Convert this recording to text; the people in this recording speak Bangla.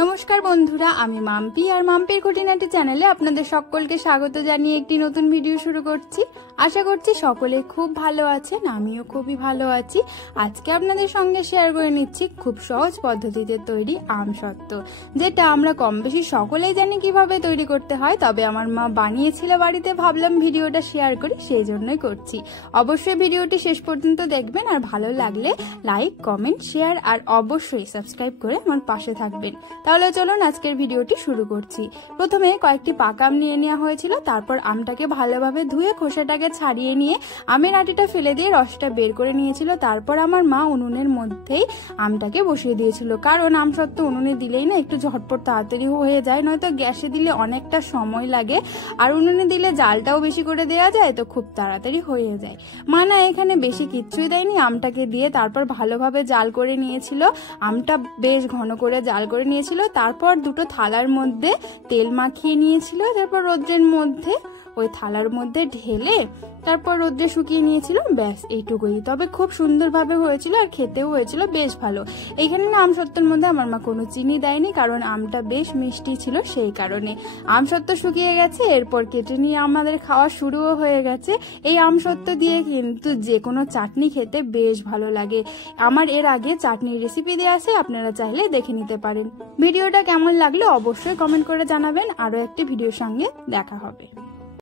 নমস্কার বন্ধুরা, আমি মাম্পি আর মাম্পির খুঁটিনাটি চ্যানেলে আপনাদের সকলকে স্বাগত জানিয়ে একটি নতুন ভিডিও শুরু করছি। আশা করছি সকলে খুব ভালো আছেন, আমিও খুবই ভালো আছি। আজকে আপনাদের সঙ্গে শেয়ার করে নিচ্ছি খুব সহজ পদ্ধতিতে তৈরি আমসত্ত্ব, যেটা আমরা কম বেশি সকলেই জানি কিভাবে তৈরি করতে হয়। তবে আমার মা বানিয়েছিল বাড়িতে, ভাবলাম ভিডিওটা শেয়ার করি, সেই জন্যই করছি। অবশ্যই ভিডিওটি শেষ পর্যন্ত দেখবেন, আর ভালো লাগলে লাইক, কমেন্ট, শেয়ার আর অবশ্যই সাবস্ক্রাইব করে আমার পাশে থাকবেন। তাহলে চলুন আজকের ভিডিওটি শুরু করছি। প্রথমে কয়েকটি পাকা আম নিয়ে নেওয়া হয়েছিল, তারপর আমটাকে ভালোভাবে ধুয়ে খোসাটাকে ছাড়িয়ে নিয়ে আমের আটিটা ফেলে দিয়ে রসটা বের করে নিয়েছিল। তারপর আমার মা উনুনের মধ্যেই আমটাকে বসিয়ে দিয়েছিল, কারণ আমসত্ত্ব উনুনে দিলেই না একটু ঝটপট তাড়াতাড়ি হয়ে যায়, নয়তো গ্যাসে দিলে অনেকটা সময় লাগে, আর উনুনে দিলে জালটাও বেশি করে দেওয়া যায়, তো খুব তাড়াতাড়ি হয়ে যায়। মা না এখানে বেশি কিচ্ছুই দেয়নি, আমটাকে দিয়ে তারপর ভালোভাবে জাল করে নিয়েছিল। আমটা বেশ ঘন করে জাল করে নিয়েছিল। তারপর দুটো থালার মধ্যে তেল মাখিয়ে নিয়েছিল, তারপর রোদ্রের মধ্যে ওই থালার মধ্যে ঢেলে তারপর রোদ্রে শুকিয়ে নিয়েছিল। ব্যাস এইটুকুই, তবে খুব সুন্দরভাবে হয়েছিল আর খেতেও হয়েছিল বেশ ভালো। এইখানে না আমসত্ত্বের মধ্যে আমার মা কোনো চিনি দেয়নি, কারণ আমটা বেশ মিষ্টি ছিল, সেই কারণে। আমসত্ত্ব শুকিয়ে গেছে, এরপর কেটে নিয়ে আমাদের খাওয়া শুরুও হয়ে গেছে। এই আমসত্ত্ব দিয়ে কিন্তু যে কোনো চাটনি খেতে বেশ ভালো লাগে। আমার এর আগে চাটনির রেসিপি দেওয়া আছে, আপনারা চাইলে দেখে নিতে পারেন। ভিডিওটা কেমন লাগলো অবশ্যই কমেন্ট করে জানাবেন। আরও একটি ভিডিওর সঙ্গে দেখা হবে।